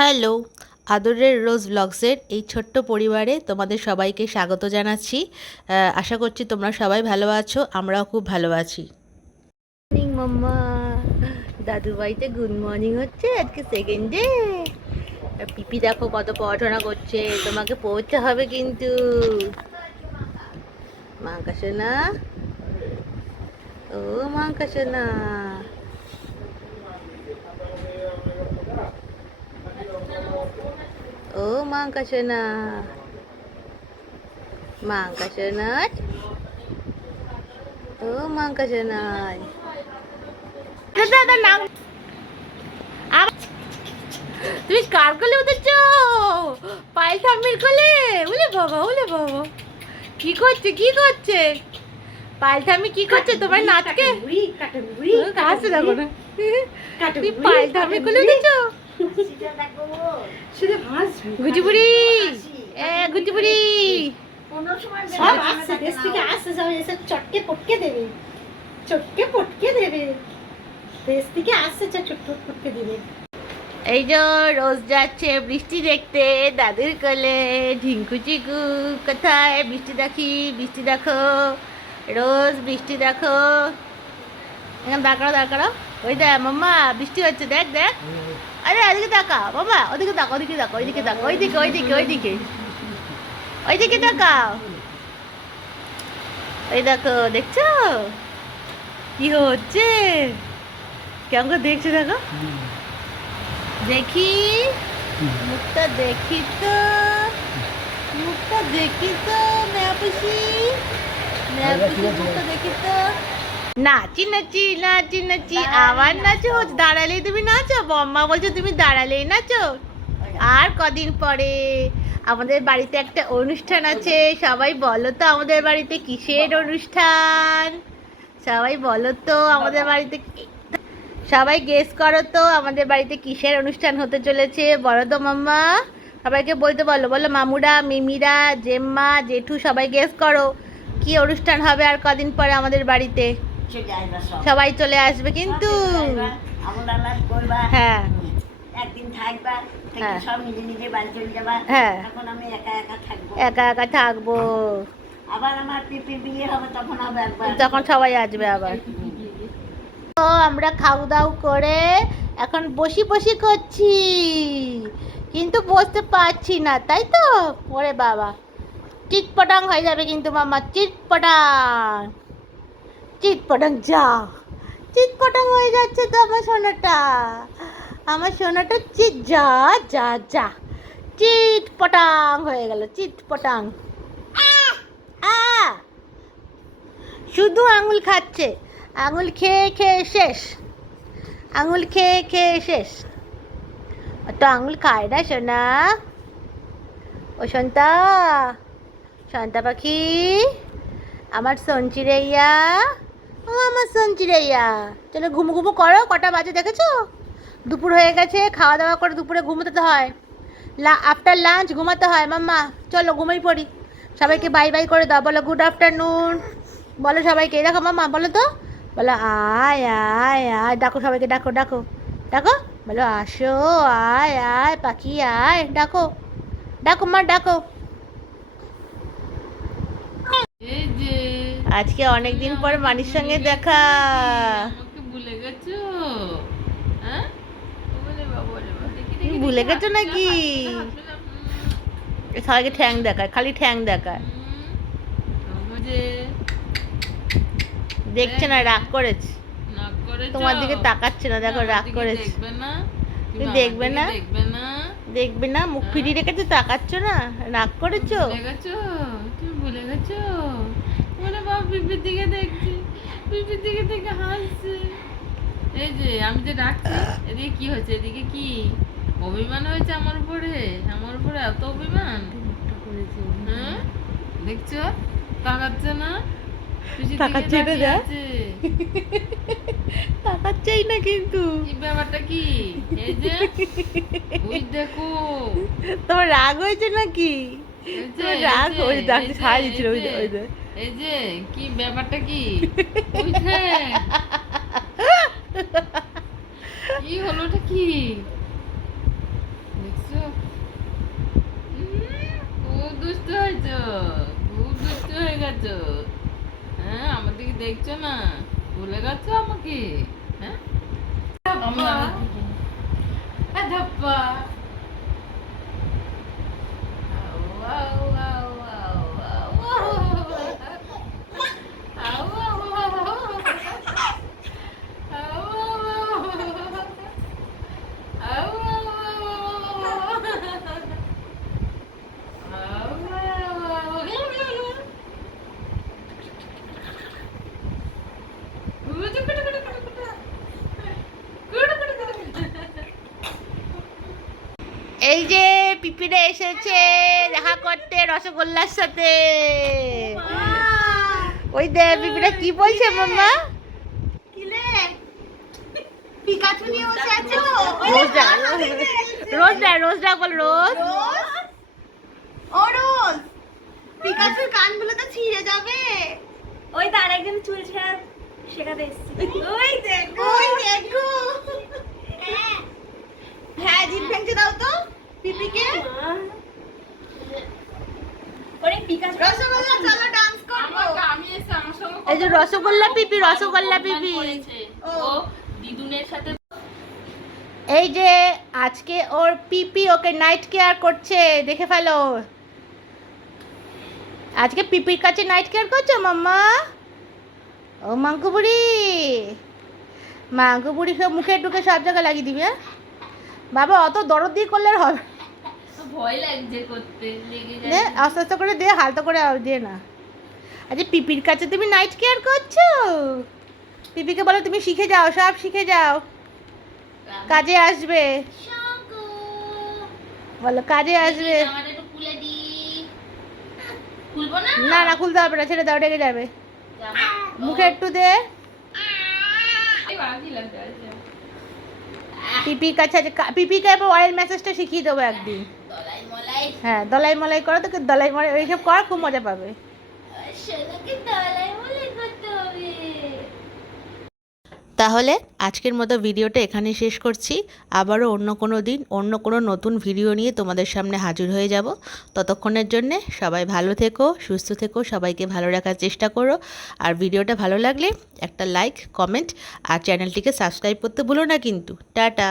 Hello, আদরের রোজ ব্লগসের এই ছোট্ট পরিবারে তোমাদের সবাইকে স্বাগত জানাচ্ছি। আশা করছি তোমরা সবাই ভালো আছো, আমরাও খুব ভালো আছি। মর্নিং মাম্মা, দাদু বাড়িতে গুড মর্নিং হচ্ছে আজকে সেকেন্ড ডে। পিপি দেখো কত পড়াশোনা করছে, তোমাকে পড়তে হবে কিন্তু। মা কাছে না, ও মা কাছে না, ও মা কাছে না, মা কাছে না, ও মা কাছে নাই। তুমি কার কোলে উঠেছ? পায়েল ঠাম্মির কোলে? ওলে বাবা, ওলে বাবা, কি করছে কি করছে পায়েল ঠাম্মি? কি করছে তোমার নাচকে? হাসছে দেখো না, তুমি পায়েল ঠাম্মির কোলে উঠেছ? গুচি বুড়ি, গুচি বুড়ি চটকে পটকে দেবে, চটকে পটকে দেবে, দেশ থেকে আসছে চটকে দেবে। এই যে রোজ যাচ্ছে বৃষ্টি দেখতে দাদুর কোলে। ঝিঙ্কু চিকু কোথায়? বৃষ্টি দেখি, বৃষ্টি দেখো, রোজ বৃষ্টি দেখো। এখানে দাঁড়াও দাঁড়াও, ওই দেখ মাম্মা বৃষ্টি হচ্ছে, দেখ দেখ। আরে ওদিকে তাকাও বাবা, ওদিকে তাকাও, ওদিকে তাকাও, ওইদিকে তাকাও, ওইদিকে ওইদিকে ওইদিকে ওইদিকে তাকাও। ওই দেখো, দেখছো কি হচ্ছে? কেমন করে দেখছো দেখো, দেখি মুখটা দেখি তো, মুখটা দেখি তো, মেয়াপুষি মেয়াপুষি মুখটা দেখি তো। নাচি নাচি নাচি নাচি আবার নাচো, দাঁড়ালেই তুমি নাচো? বম্মা বলছো তুমি দাঁড়ালেই নাচো? আর কদিন পরে আমাদের বাড়িতে একটা অনুষ্ঠান আছে, সবাই বলো তো আমাদের বাড়িতে কিসের অনুষ্ঠান? সবাই বলো তো আমাদের বাড়িতে, সবাই গেস করো তো আমাদের বাড়িতে কিসের অনুষ্ঠান হতে চলেছে? বলো তো মাম্মা, সবাইকে বলতে বলো, বলো মামুরা, মিমিরা, জেম্মা, জেঠু সবাই গেস করো কি অনুষ্ঠান হবে আর কদিন পরে আমাদের বাড়িতে। সবাই চলে আসবে কিন্তু। হ্যাঁ, একদিন থাকবা, হ্যাঁ, সব নিজে নিজে বাড়ি চলে যাবা। হ্যাঁ, এখন আমি একা একা থাকবো, একা একা থাকবো। আবার আমার পিপির বিয়ে হবে, তখন হবে একবার, তখন সবাই আসবে আবার। তো আমরা খাও দাও করে এখন বসি বসি করছি, কিন্তু বসতে পারছি না, তাই তো? ওরে বাবা, চিটপটাং হয়ে যাবে কিন্তু মাম্মা, চিটপটাং চিটপটাং, যা চিটপটাং হয়ে যাচ্ছে তো আমার সোনাটা, আমার সোনাটা চিট, যা যা যা, চিটপটাং হয়ে গেল, চিটপটাং। আ শুধু আঙুল খাচ্ছে, আঙুল খেয়ে খেয়ে শেষ, আঙুল খেয়ে খেয়ে শেষ। তো আঙুল খায় না সোনা, ও সন্তা, সন্তা পাখি, আমার সঞ্চিরাইয়া, ও আমার সঞ্চিরাইয়া। চলো ঘুমো ঘুমো করো, কটা বাজে দেখেছো? দুপুর হয়ে গেছে, খাওয়া দাওয়া করে দুপুরে ঘুমোতে হয়, আফটার লাঞ্চ ঘুমাতে হয় মাম্মা। চলো ঘুমাই পড়ি, সবাইকে বাই বাই করে দাও, বলো গুড আফটারনুন, বলো সবাইকে। দেখো মাম্মা বলো তো, বলো আয় আয় আয়, ডাকো সবাইকে, ডাকো ডাকো ডাকো, বলো আসো, আয় আয় পাখি আয়, ডাকো ডাকো মা, ডাকো। আজকে অনেক দিন পর মানির সঙ্গে দেখা। আমাকে ভুলে গেছো? হ্যাঁ, ওরে বাবা, ওরে বাবা, দেখি তুমি দেখি ভুলে দেখি, গেছো নাকি? সবাইকে ঠ্যাং দেখায়, খালি ঠ্যাং দেখায়, বুঝে দেখছে না, রাগ করেছে, নাক করেছো? তোমার দিকে তাকাচ্ছে না, দেখো আমার রাগ দিকে করেছে। দেখবে না? তুমি আমার দেখবে দিকে না, দেখবে না? দেখবে না, মুখ ফিরিয়ে রেখেছো, তাকাচ্ছ না, রাগ করেছো? ভুলে গেছো? তুমি ভুলে গেছো? ওরে বাবা, পিপির দিকে দেখছি, পিপির দিকে থেকে হাসছে। এই যে আমি যে ডাকছি, এদিকে কি হচ্ছে? এদিকে কি অভিমান হয়েছে আমার উপরে? আমার উপরে এত অভিমান? হ্যাঁ, দেখছো? তাকাচ্ছে না? পিসির দিকে তাকাচ্ছে না, তাকিয়ে যা আছে। তাকাচ্ছেই না কিন্তু। কি ব্যাপারটা কি? এই যে ওই দেখো, তোমার রাগ হয়েছে নাকি? এই যে, তোমার রাগ এই হয়েছে, যে, ডাকতে এই সাহায্য যে, দিচ্ছিল, ওই যে ওই যে। এই যে কি ব্যাপারটা কি? ওই যে কি হলো, ওটা কি? খুব দুষ্টু হয়ে গেছো। হ্যাঁ, আমার দিকে দেখছো না, ভুলে গেছো আমাকে? হ্যাঁ, ধাপ্পা। হ্যাঁ, ধাপ্পা। আউ, আউ, আউ, আউ, আউ, আউ। আউ, আউ, আউ, আউ। আউ, আউ, এই যে পিপিরা এসেছে দেখা করতে রসগোল্লার সাথে। ওই দে পিপিরা কি বলছে মাম্মা? পিকাচু নিয়ে বসে আছো? রোজ ডাক, রোজ ডাক, রোজ ডাক বল, রোজ। ও রোজ, পিকাচুর কানগুলো তো ছিঁড়ে যাবে। ওই তার একজন চুল ছেঁড়া শেখাতে এসেছি। ওই দেখো, ওই দেখো। হ্যাঁ, জিভ ভেঙে দাও তো পিপিকে। ওরে পিকাচু রসগোল্লা, চলো ডান্স করবো। আমি এসে আমার সঙ্গে এই যে রসগোল্লা পিপি, রসগোল্লা পিপি। ও দিদুনের সাথে এই যে আজকে ওর পিপি ওকে নাইট কেয়ার করছে, দেখে ফেলো। আজকে পিপির কাছে নাইট কেয়ার করছো মাম্মা? ও মাঙ্কু বুড়ি, মাঙ্কু বুড়ি সব মুখে টুকে সব জায়গায় লাগিয়ে দিবে। হ্যাঁ? বাবা অত দরদ দিয়ে করলে আর হবে? ভয় লাগছে করতে, লেগে দে যায়। আস্তে আস্তে করে দে, হালকা করে দিয়ে না। আচ্ছা পিপির কাছে তুমি নাইট কেয়ার করছো? পিপিকে বলো তুমি শিখে যাও, সব শিখে যাও, কাজে আসবে। বলো কাজে আসবে। আমাদের একটু খুলে দি। খুলবো না? না না খুলতে হবে না, ছেড়ে দাও, ডেকে যাবে। মুখে একটু দে। এই বাকি লাগছে আছে। পিপির কাছে আছে, পিপিকে এবার অয়েল ম্যাসাজটা শিখিয়ে দেবো একদিন। দলাই মলাই। হ্যাঁ দলাই মলাই করো, তোকে দলাই মলাই ওইসব কর, খুব মজা পাবে। সোনাকে দলাই মলাই করতে হবে। তাহলে আজকের মতো ভিডিওটা এখানেই শেষ করছি। আবারও অন্য কোনো দিন অন্য কোনো নতুন ভিডিও নিয়ে তোমাদের সামনে হাজির হয়ে যাব। ততক্ষণের জন্যে সবাই ভালো থেকো, সুস্থ থেকো, সবাইকে ভালো রাখার চেষ্টা করো। আর ভিডিওটা ভালো লাগলে একটা লাইক, কমেন্ট আর চ্যানেলটিকে সাবস্ক্রাইব করতে ভুলো না কিন্তু। টাটা।